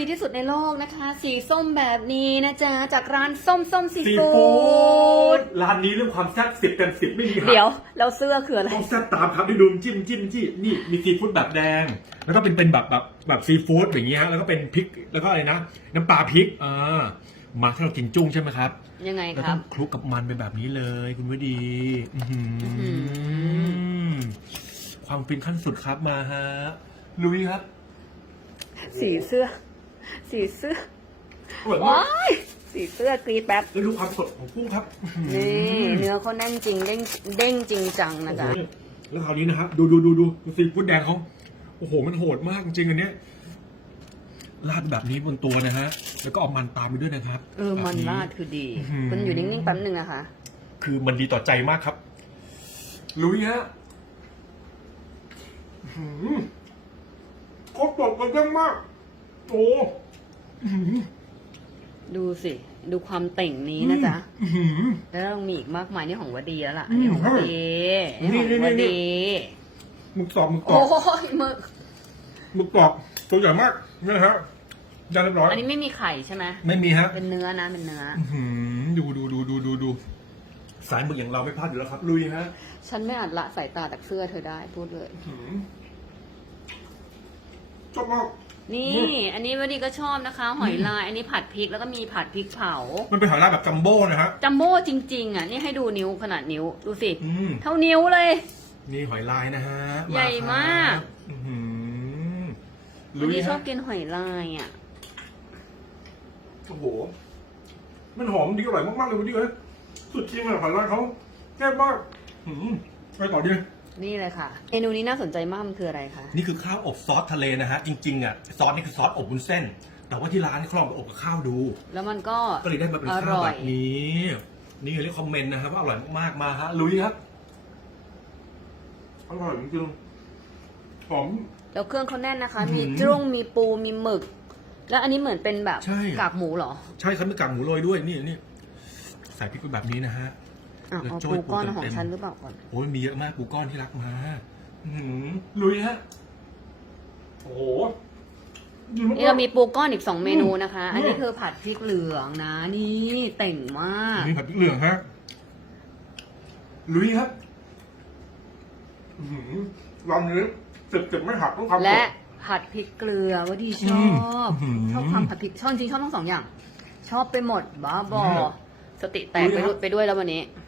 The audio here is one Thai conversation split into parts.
ยที่สุดในโลกนะคะ สีส้มแบบนี้นะจ๊ะ จากร้านส้มส้มซีซีฟูฟู้้ดดร้านนี้เรื่องความแซ่บสิบเต็มสิบไม่มีหักเดี๋ยวแล้วเสื้อคืออะไร ต้องแซ่บตามครับที่ดูจิ้มจิ้มจี้นี่มีซีฟู้ดแบบแดง แล้วก็เป็นเป็นแบบแบบแบบซีฟู้ดอย่างเงี้ยฮะแล้วก็เป็นพริกแล้วก็อะไรนะ น้ำปลาพริกอ่ามาถ้าเรากินจุ้งใช่ไหมครับยังไงเราครัต้บ องคลุกกับมันไปแบบนี้เลย คุณวดีอื้อหืออื้อหือความฟินขั้นสุดครับมาฮะลุยครับ สีเสื้อ สีเสื้ออร่อยมากว้ายสีเสื้อกรีดแป๊บ แล้วดูความสดของกุ้งครับอื้อหือนี่เนื้อเขาแน่นจริงเด้งเด้งจริงจังนะจ๊ะโอ้โหแล้วคราวนี้นะครับ ดูดูดูดูดูซีฟู้ดแดงเขาโอ้โห มันโหดมากจริงๆอันเนี้ยราดแบบนี้บนตัวนะฮะ แล้วก็เอามันตามไปด้วยนะครับเออ มันแบบ ราดคือดี อื้อหือ คุณอยู่นิ่งๆแป๊บหนึ่งนะคะ คือมันดีต่อใจมากครับ ลุยฮะอื้อหือโคตรสดมันยังมาก โอ้อื้อหือดูสิ ดูความเต่งนี้นะจ๊ะ อื้อหือ แล้วเรามีอีกมากมายนี่ของวดีแล้วล่ะอืมนี่ของวดีใช่นี่ของวนี่นี่ดีหมึกกรอบหมึกกรโอ้อบยมึกหมึกกรอบตัวใหญ่มากนี่นะฮะได้เรียบร้อยอันนี้ไม่มีไข่ใช่ไหมไม่มีฮะเป็นเนื้อนะ เป็นเนื้อ อื้อหือดูดูดูดูดูดูสายหมึกอย่างเราไม่พลาดอยู่แล้วครับลุยฮะฉันไม่อาจละสายตาจากเสื้อเธอได้พูดเลย อื้อหือชอบมาก นี่อืมอันนี้วดีก็ชอบนะคะ หอยลาย อันนี้ผัดพริกแล้วก็มีผัดพริกเผา มันเป็นหอยลายแบบจัมโบ้นะฮะจัมโบ้จริงๆอะนี่ให้ดูนิ้วขนาดนิ้วดูสิ อืมเท่านิ้วเลย นี่หอยลายนะฮะใหญ่มากครับอื้อหือวันนี้ชอบฮะกินหอยลายอะ โอ้โห มันหอมดีอร่อยมากๆเลยวันนี้เลยสุดจริงเลยหอยลายเขาแซ่บมากอื้อหือไปต่อดี นี่เลยค่ะ เมนูนี้น่าสนใจมากมันคืออะไรคะ นี่คือข้าวอบซอสทะเลนะฮะ จริงๆอะซอสนี่คือซอสอบวุ้นเส้น แต่ว่าที่ร้านเขาลองไปอบกับข้าวดู แล้วมันก็ก็เลยได้มาเป็นอข้าวร่อแบยบนี้ นี่เรียกคอมเมนต์นะครับว่าอร่อยมากๆมาฮะลุยครับอร่อยจริงๆหอมแล้วเครื่องเขาแน่นนะคะอื้อหืมีอจุ้งมีปูมีหมึก แล้วอันนี้เหมือนเป็นแบบใช่กากหมูเหรอ ใช่ครับมีกากหมูโรยด้วยนี่นี่ใส่พริกไปแบบนี้นะฮะ อะแล้วเอาโจ้ปูยก้อนปูของเต็มๆ ฉันหรือเปล่าก่อน โอ้ยมีเยอะมากปูก้อนที่รักมาอื้อหือลุยฮะ โอ้โหดีกๆนี่เรามีปูก้อนอีกสองเมนูนะคะ อืม อันนี้คือผัดพริกเหลืองนะ นี่เต่งมาก มีผัดพริกเหลืองฮะ ลุยครับอื้อหือลำนี้เจ็บเจ็บไม่หักต้องทำ และผัดพริกเกลือว่าดีชอบอืมชอบความผัดพริกชอบจริงชอบทั้งสองอย่าง ชอบไปหมดบ้าบอ อืมสติแตกไปลุด้วยยครับไปด้วยแล้ววันนี้โ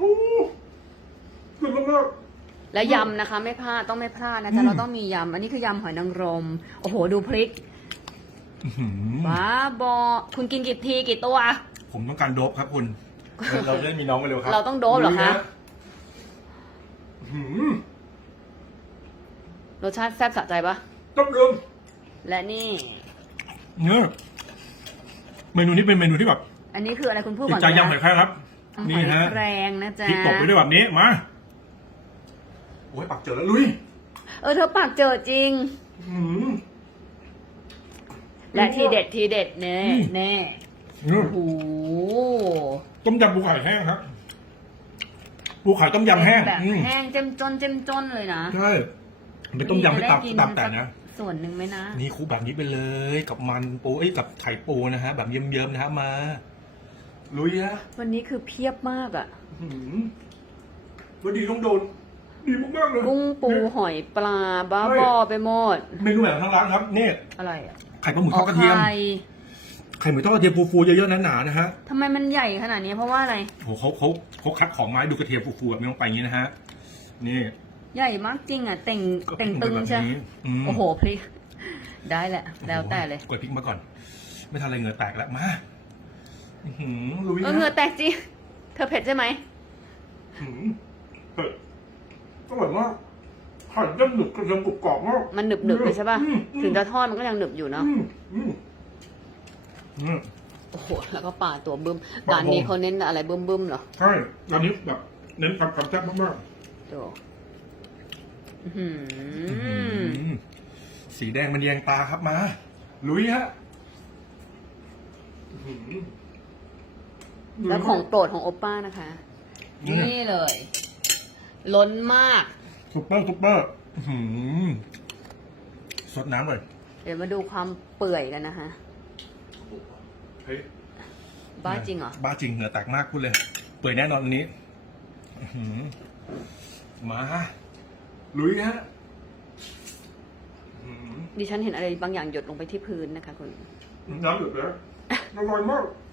อ้เจ็บมากและยำนะคะ ไม่พลาดต้องไม่พลาดนะจ๊ะอืมเราต้องมียำอันนี้คือยำหอยนางรม โอ้โห ดูพริกอื้อหือบ้าบอคุณกินกี่ทีกี่ตัว ผมต้องการโดบครับคุณ เราจะได้มีน้องกันเร็วครับเราต้องโดบเหรอคะลุยอื้อหือรสชาติแซ่บสะใจปะต้องเดิมและนี่เนี่ยเมนูนี้เป็นเมนูที่แบบ อันนี้คืออะไรคุณพูดติก่ดอนใจนะยำหอยแครงครับ หอนี่ยฮะ แครงนะจ๊ะ พริกตบไปด้วยแบบนี้ มา โอ้ยปากเจอแล้วลุยเออเธอปากเจอจริง อื้อหือ และทีเด็ดทีเด็ดเน่อืม เน่นี่โอ้โหต้มยำปูไข่แห้งครับปูไข่ต้มยำแห้งแบบอืมแห้งเจ้มจนเจ้มจนเลยนะใช่เป็นต้มยำให้ตับจะได้กินตับแต่นะ ส่วนหนึ่งไหมนะ นี่คลุกแบบนี้ไปเลย กับมันปูเอ้ยกับไข่ปูนะฮะ แบบเยิ้มๆนะฮะมา ลุยฮะวันนี้คือเพียบมากอะอื้อหือวันดีต้องโดน ดีมากๆเลยกุ้งปูเนี่ยหอยปลาบ้าเฮ้ยบอไปหมด เมนูแบบทั้งร้านครับนี่อะไรอะไข่ปลาหมึกทอดกระเทียม ไข่ไข่หมึกทอดกระเทียมฟูๆเยอะๆหนาๆนะฮะทำไมมันใหญ่ขนาดนี้เพราะว่าอะไร โหเขาเขาเขาคัดของไม้ดูกระเทียมฟูๆแบบนี้ลงไปอย่างนี้นะฮะ นี่ใหญ่มากจริงอะเต่งก็เต่งพริกตึงแบบใช่นี้มโอ้โหพริกได้แหละ แล้วแต่เลยกดพริกมาก่อน ไม่ทันอะไรเหงื่อแตกแล้วมา อื้อหือลุยเออเหงื่อแตกจริง เธอเผ็ดใช่ไหม หืมเผ็ดอร่อยมากไข่ย่างหนึบกระเทียมกรุบกรอบมาก มันหนึบหนึบๆเลยใช่ป่ะ อืมอืม ถึงจะทอดมันก็ยังหนึบอยู่เนาะ อืมอืมอืม โอ้โห แล้วก็ปลาตัวบึ้มปลาร้านนี้โฮมเขาเน้นอะไรบึ้มบึ้มๆเหรอใช่ร้านนี้แบบเน้นความความแซ่บมากดูอื้อหืๆอื้อหืออสีแดงมันแยงตาครับมา ลุยฮะอื้อหือ แล้วของโปรดของโอป้านะคะ นี่ นี่เลย ล้นมาก ซุปเปอร์ซุปเปอร์อื้อหือสดน้ำเลยเดี๋ยวมาดูความเปื่อยกันนะคะ เฮ้ยบ้าจริงเหรอ บ้าจริงเหงื่อแตกมากพูดเลย เปื่อยแน่นอนวันนี้อื้อหือมาลุยฮะอื้อหือดิฉันเห็นอะไรบางอย่างหยดลงไปที่พื้นนะคะคุณ น้ำหยุดแล้วอร่อยมากอื้อหือ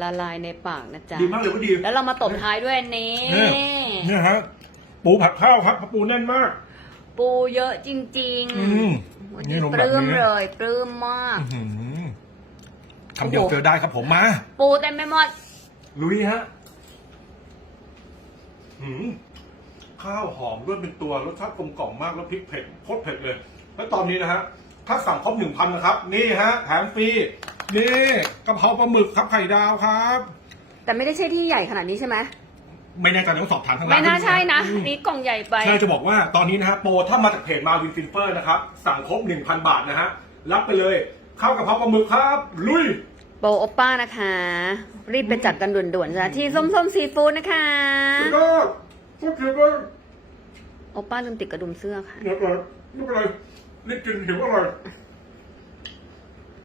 ละลายในปากนะจ๊ะ ดีมากเลยก็ดี แล้วเรามาตบท้ายด้วยอันนี้เนี่ยเนี่ยฮะปูผัดข้าวครับปูแน่นมาก ปูเยอะจริงอืมวันนี่นี้ลงปแบบลื้มนี้เลยปลื้มมาก อื้อหือคำเดียวโอ้โหเจอได้ครับผมมา ปูเต็มไปหมด ลุยฮะหืมข้าวหอมด้วยเป็นตัวรสชาติกลมกล่อมมากแล้วพริกเผ็ดโคตรเผ็ดเลย แล้วตอนนี้นะฮะ ถ้าสั่งครบหนึ่งพันนะครับ นี่ฮะแถมฟรี นี่กะเพราปลาหมึกครับไข่ดาวครับ แต่ไม่ได้ใช่ที่ใหญ่ขนาดนี้ใช่ไหมไม่แน่ใจต้องสอบถามทางร้านไม่น่าใช่นะอืมนี่กล่องใหญ่ไป ใช่จะบอกว่าตอนนี้นะฮะโปรถ้ามาจากเพจมาวินฟินเฟอร์นะครับ สั่งครบหนึ่งพันบาทนะฮะ รับไปเลยข้าวกะเพราปลาหมึกครับ ลุย โปรโอปป้านะคะ รีบไปจัดกันด่วนๆจ้ะที่ส้มส้มซีฟู้ดนะคะสุดยอดสุดยอดโอปป้าลืมติดกระดุมเสื้อค่ะ เดี๋ยวก่อนไม่เป็นไรรีบกินหิวอร่อย